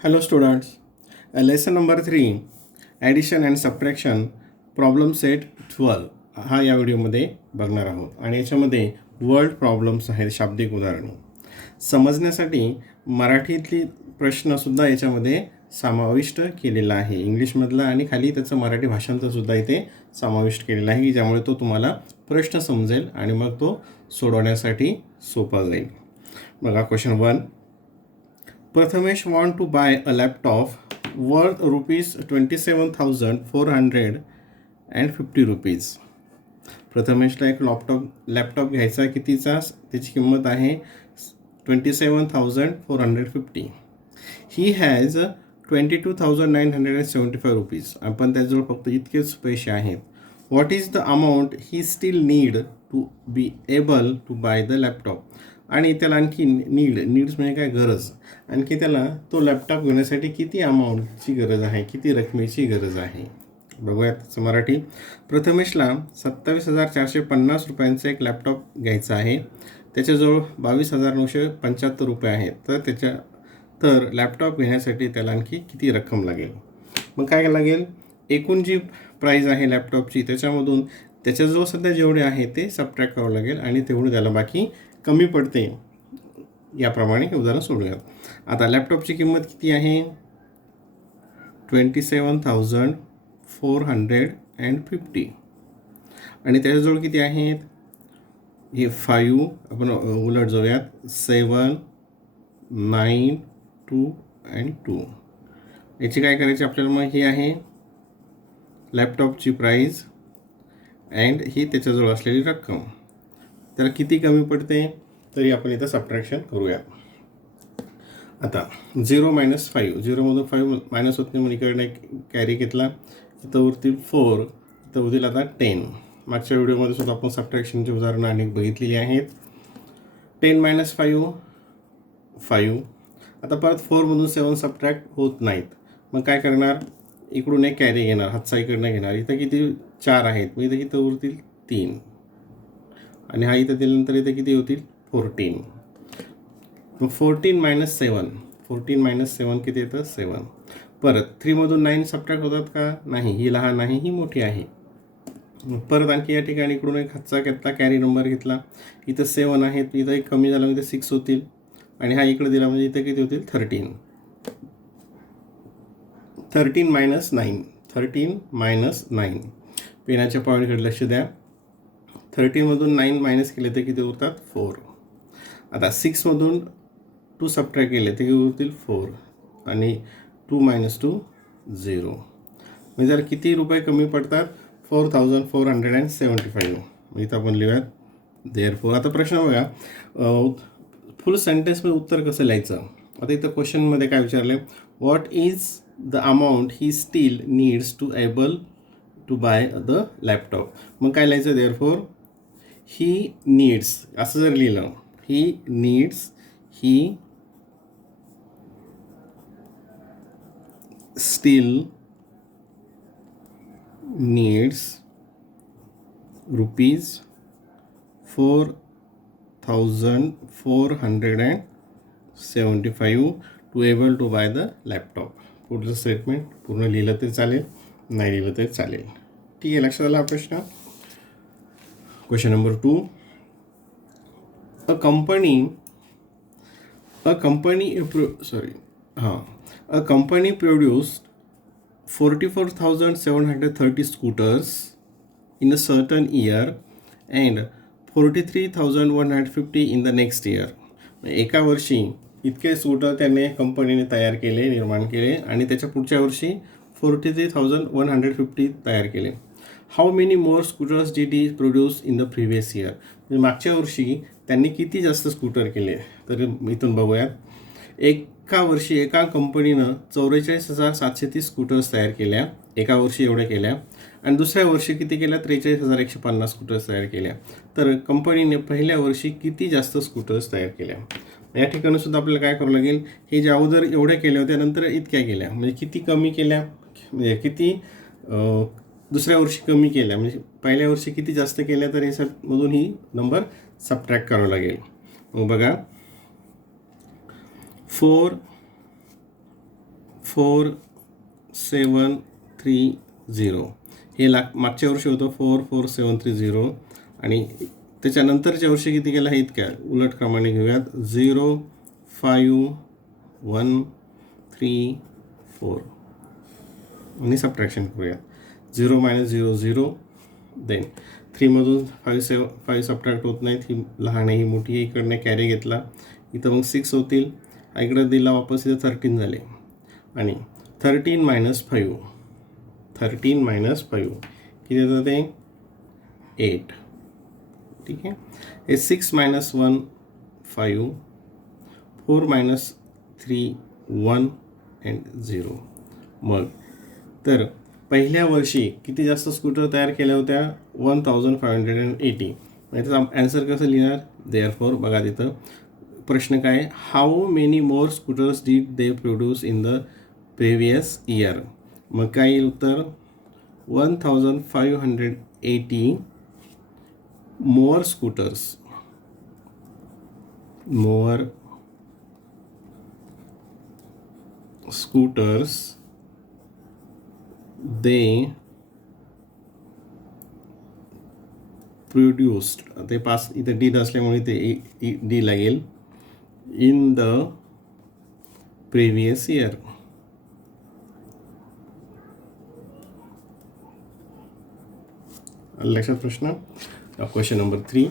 Hello students, lesson number 3 addition and subtraction problem set 12 हा या व्हिडिओमध्ये बघणार आहोत आणि याच्यामध्ये वर्ड प्रॉब्लेम्स आहेत, शाब्दिक उदाहरणे समजण्यासाठी मराठीतली प्रश्नसुद्धा याच्यामध्ये समाविष्ट केलेला आहे. इंग्लिशमधला आणि खाली त्याचं मराठी भाषांतरसुद्धा इथे समाविष्ट केलेलं आहे की ज्यामुळे तो तुम्हाला प्रश्न समजेल आणि मग तो सोडवण्यासाठी सोपा जाईल. बघा question 1. Prathamesh want to buy a laptop worth rupees 27,450 rupees. प्रथमेशला एक लॅपटॉप घ्यायचा, कितीचा? त्याची किंमत आहे 27,450. ही हॅज 22,975 रुपीज. आपण त्याजवळ फक्त इतकेच पैसे आहेत. What is the amount he still need to be able to buy the laptop. आणि त्याला आणखी नीड्स म्हणजे काय, गरज. आणखी त्याला तो लॅपटॉप घेण्यासाठी किती अमाऊंटची गरज आहे, किती रकमेची गरज आहे. बघूयात त्याचं मराठी. प्रथमेशला 27,450 रुपयांचा एक लॅपटॉप घ्यायचा आहे. त्याच्याजवळ 22,975 रुपये आहेत. तर लॅपटॉप घेण्यासाठी त्याला आणखी किती रक्कम लागेल. मग काय लागेल, एकूण जी प्राईज आहे लॅपटॉपची त्याच्यामधून त्याच्याजवळ सध्या जेवढे आहे ते सबट्रॅक्ट करावं लागेल आणि तेवढे त्याला बाकी कमी पडते. याप्रमाणे हे उदाहरण सोडूयात. आता लॅपटॉपची किंमत किती आहे, 27,450 आणि त्याच्याजवळ किती आहेत, हे 5 आपण उलट जाऊयात, 7, 9, 2 आणि 2. याची काय करायची आपल्याला, मग ही आहे लॅपटॉपची प्राईज अँड ही त्याच्याजवळ असलेली रक्कम. त्याला किती कमी पडते तरी आपण इथं सबट्रॅक्शन करूया. आता 0 - 5, 0मधून 5 मायनस होत नाही म्हणून इकडे कॅरी घेतला, इथं उरतील 4, इथं उरतील आता 10. मागच्या व्हिडिओमध्ये सुद्धा आपण सबट्रॅक्शनची उदाहरणं अनेक बघितलेली आहेत. 10 - 5 5. आता परत 4मधून 7 सबट्रॅक्ट होत नाहीत. मग काय करणार, इकडून एक कॅरी घेणार, हातचा इकडनं घेणार. इथं किती 4 आहेत, मग इथं उरतील 3 आणि हा इथं दिल्यानंतर इथं किती होतील 14. मग 14 - 7, 14 - 7 किती येतं 7. परत 3मधून 9 सबट्रॅक्ट होतात का, नाही, ही लहान आहे ही मोठी आहे. मग परत आणखी या ठिकाणी इकडून एक हातचा घेतला, कॅरी नंबर घेतला, इथं 7 आहेत, इथं एक कमी झाला म्हणजे 6 होतील आणि हा इकडे दिला म्हणजे इथं किती होतील 13. 13 - 9, 13 - 9. पेनाच्या पॉईंटकडे लक्ष द्या. 13मधून 9 मायनस केले तर किती उरतात 4. आता 6मधून 2 सबट्रॅक्ट केले तर किती उरतील 4 आणि 2 - 2 0. म्हणजे जर किती रुपये कमी पडतात, 4,475. इथं आपण लिहूयात देअरफॉर. आता प्रश्न बघा, फुल सेंटेन्समध्ये उत्तर कसं लिहायचं. आता इथं क्वेश्चनमध्ये काय विचारलं, what is the amount he still needs to able to buy the laptop. मग काय लिहायचं, देअरफॉर ही नीड्स असं जर लिहिलं, he needs, he still needs rupees 4,475 to able to buy the laptop. पुढचं स्टेटमेंट पूर्ण लिहिलं तरी चालेल, नाही लिहिलं तरी चालेल. ठीक आहे, लक्षात आला हा प्रश्न. Question number 2. A company produced 44,730 scooters in a certain year and 43,150 in the next year. एका वर्षी इतके स्कूटर त्याने कंपनीने तयार केले, निर्माण केले आणि त्याच्या पुढच्या वर्षी 43,150 तयार केले. How many more scooters did he produce in the previous year. म्हणजे मागच्या वर्षी त्यांनी किती जास्त स्कूटर केले, तर इथून बघूयात. एका वर्षी एका कंपनीनं 44,730 स्कूटर्स तयार केल्या, एका वर्षी एवढ्या केल्या. आणि दुसऱ्या वर्षी किती केल्या, 43,150 स्कूटर्स तयार केल्या. तर कंपनीने पहिल्या वर्षी किती जास्त स्कूटर्स तयार केल्या. या ठिकाणी सुद्धा आपल्याला काय करावं लागेल, हे जे अगोदर एवढ्या केल्या होत्या नंतर इतक्या केल्या म्हणजे किती कमी केल्या, म्हणजे किती दुसऱ्या वर्षी कमी केल्या, म्हणजे पहिल्या वर्षी किती जास्त केल्या, तर याच्यामधून ही नंबर सबट्रॅक्ट करावं लागेल. मग बघा 4 4730 हे मागच्या वर्षी होतं 44730 आणि त्याच्यानंतरच्या वर्षी किती केलं आहे इतक्या उलट क्रमाने घेऊयात 05134 आणि सबट्रॅक्शन करूयात 0 - 0 0 देन 3मधून 5 सबट्रॅक्ट होत नाहीत ही लहान आहे ही मोठी आहे इकडनं कॅरी घेतला इथं मग 6 होतील इकडं दिला वापस इथं 13 झाले आणि 13 - 5 किती येतं ते 8 ठीक आहे हे 6 - 1 5 4 - 3 1 and 0 मग तर पहिल्या वर्षी किती जास्त स्कूटर तयार केल्या होत्या 1580 म्हणजे त्याचा ॲन्सर कसं लिहिणार देअरफॉर बघा तिथं प्रश्न काय how many more scooters did they produce in the previous year मग काय येईल उत्तर 1580 मोर स्कूटर्स they produced ते पास इथे डी असल्यामुळे ते डी लागेल इन द प्रिव्हियस इयर लक्षात प्रश्न question number 3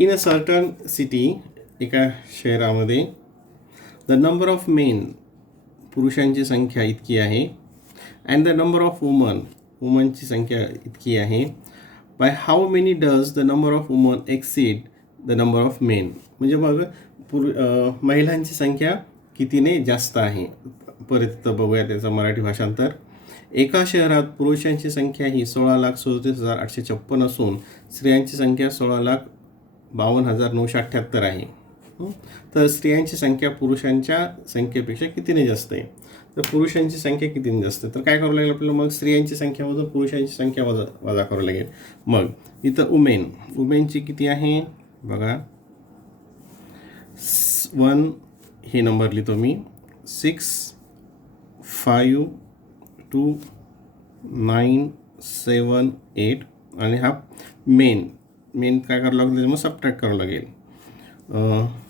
in a certain city एका शहरामध्ये द नंबर ऑफ मेन पुरुषांची संख्या इतकी आहे अँड द नंबर ऑफ वुमनची संख्या इतकी आहे by how many does the number of women exceed the number of men म्हणजे मग महिलांची संख्या कितीने जास्त आहे परत बघूया त्याचं मराठी भाषांतर एका शहरात पुरुषांची संख्या ही 16,37,856 असून स्त्रियांची संख्या 16,52,978 आहे तर स्त्रियांची संख्या पुरुषांच्या संख्येपेक्षा कितीने जास्त आहे तर पुरुषांची संख्या कितीने जास्त आहे तर काय करावं लागेल आपल्याला मग स्त्रियांची संख्यामधून पुरुषांची संख्या वजा करावं लागेल मग इथं वुमेनची किती आहे बघा 1 हे नंबर लिहितो मी 6 5 2 9 7 8 आणि हा मेन काय करावं लागेल मग सबट्रॅक्ट करावं लागेल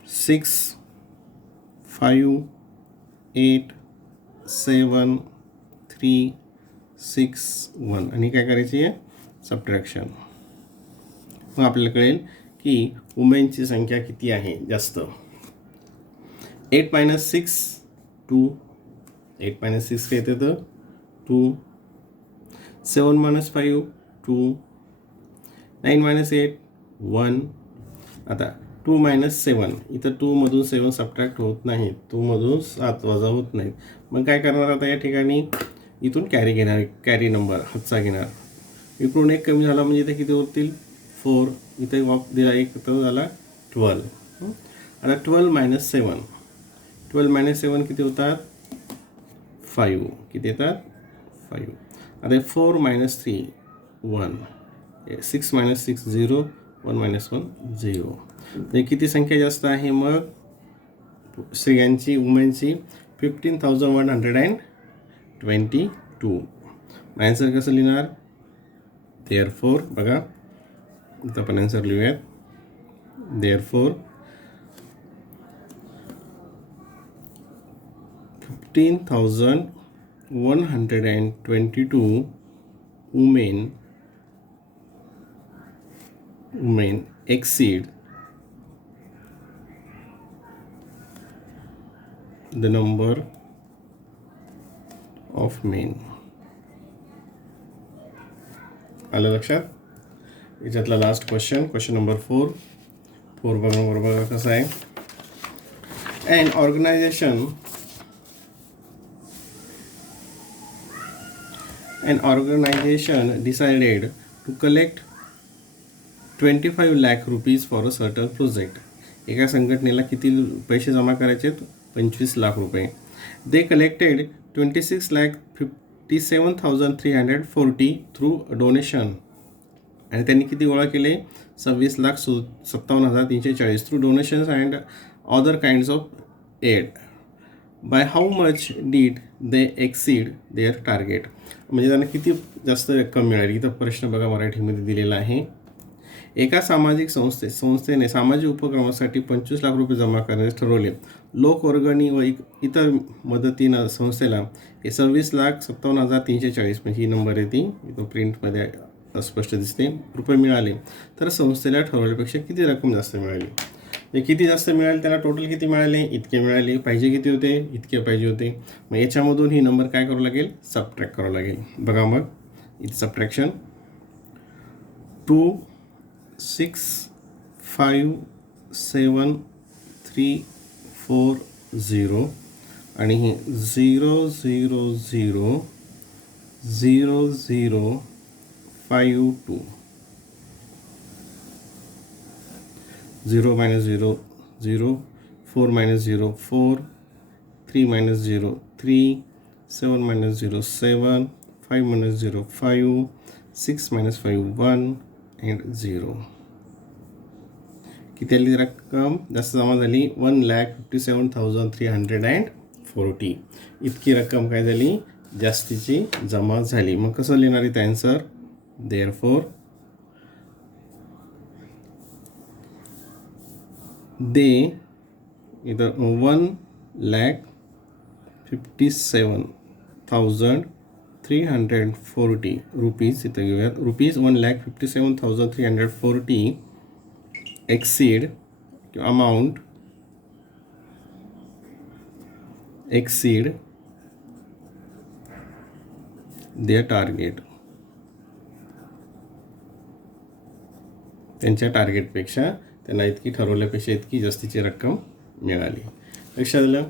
6 5 8 7 3 6 1 आणि काय करायची आहे सबट्रॅक्शन मग आपल्याला कळेल की वुमेनची संख्या किती आहे जास्त 8 - 6 2 8 - 6 काय येतं तर 2 7 - 5 2 9 - 8 1 आता 2 - 7 इथं 2मधून 7 सबट्रॅक्ट होत नाही 2मधून 7 वजा होत नाहीत मग काय करणार आता या ठिकाणी इथून कॅरी नंबर हातचा घेणार इकडून एक कमी झाला म्हणजे इथे किती होतील 4 इथे वॉक दिला एक तर झाला 12 आता 12 - 7 12 - 7 किती होतात 5 किती येतात 5 आता 4 - 3 1 6 - 6 0 1 - 1 0 तर किती संख्या जास्त आहे मग स्त्रियांची वुमेनची 15,122 ॲन्सर कसं लिहिणार देअरफॉर बघा इथं आपण ॲन्सर लिहूयात therefore 15,122 women exceed the number of men आलं लक्षात याच्यातला लास्ट क्वेश्चन नंबर 4 बघा कसं आहे an organization decided to collect 25 lakh rupees for a certain project एका संघटनेला किती पैसे जमा करायचे 25 लाख रुपये they collected 26,57,340 थ्रू डोनेशन आणि त्यांनी किती गोळा केले 26,57,340 through donations and other kinds of aid by how much did they exceed their target, म्हणजे त्यांना किती जास्त रक्कम मिळाली. इथं प्रश्न बघा मराठीमध्ये दिलेला आहे. एका सामाजिक संस्थेने सामाजिक उपक्रमासाठी 25 लाख रुपये जमा करण्यास ठरवले. लोकवर्गणी व इतर मदतीनं संस्थेला 26,57,340 म्हणजे ही नंबर आहे ती इथं प्रिंटमध्ये स्पष्ट दिसते रुपये मिळाले. तर संस्थेला ठरवल्यापेक्षा किती रक्कम जास्त मिळाली. किती जास्त मिळाले, त्याला टोटल किती मिळाले, इतके मिळाले. पाहिजे किती होते, इतके पाहिजे होते. मग याच्यामधून ही नंबर काय करावं लागेल, सबट्रॅक्ट करावं लागेल. बघा मग इथं सबट्रॅक्शन 2 6 5 7 3 4 0 आणि हे 0 0 0 0 0 5 2 0 minus 0 0 4 minus 0 4 3 minus 0 3 7 minus 0 7 5 minus 0 5 6 minus 5 1 and 0. किती आली रक्कम जास्त जमा झाली, 1,57,340 इतकी रक्कम काय झाली, जास्तीची जमा झाली. मग कसं लिहिणार इथं आन्सर, देअरफॉर दे इथं 1,57,340 रुपीज इथं घेऊयात. Rupees 1,57,340 exceed amount exceed their target, त्यांच्या टार्गेटपेक्षा त्यांना इतकी ठरवल्यापेक्षा इतकी जास्तीची रक्कम मिळाली. लक्षात आलं.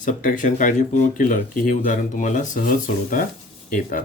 सबट्रॅक्शन काळजीपूर्वक केलं की हे उदाहरण तुम्हाला सहज सोडवता येतात.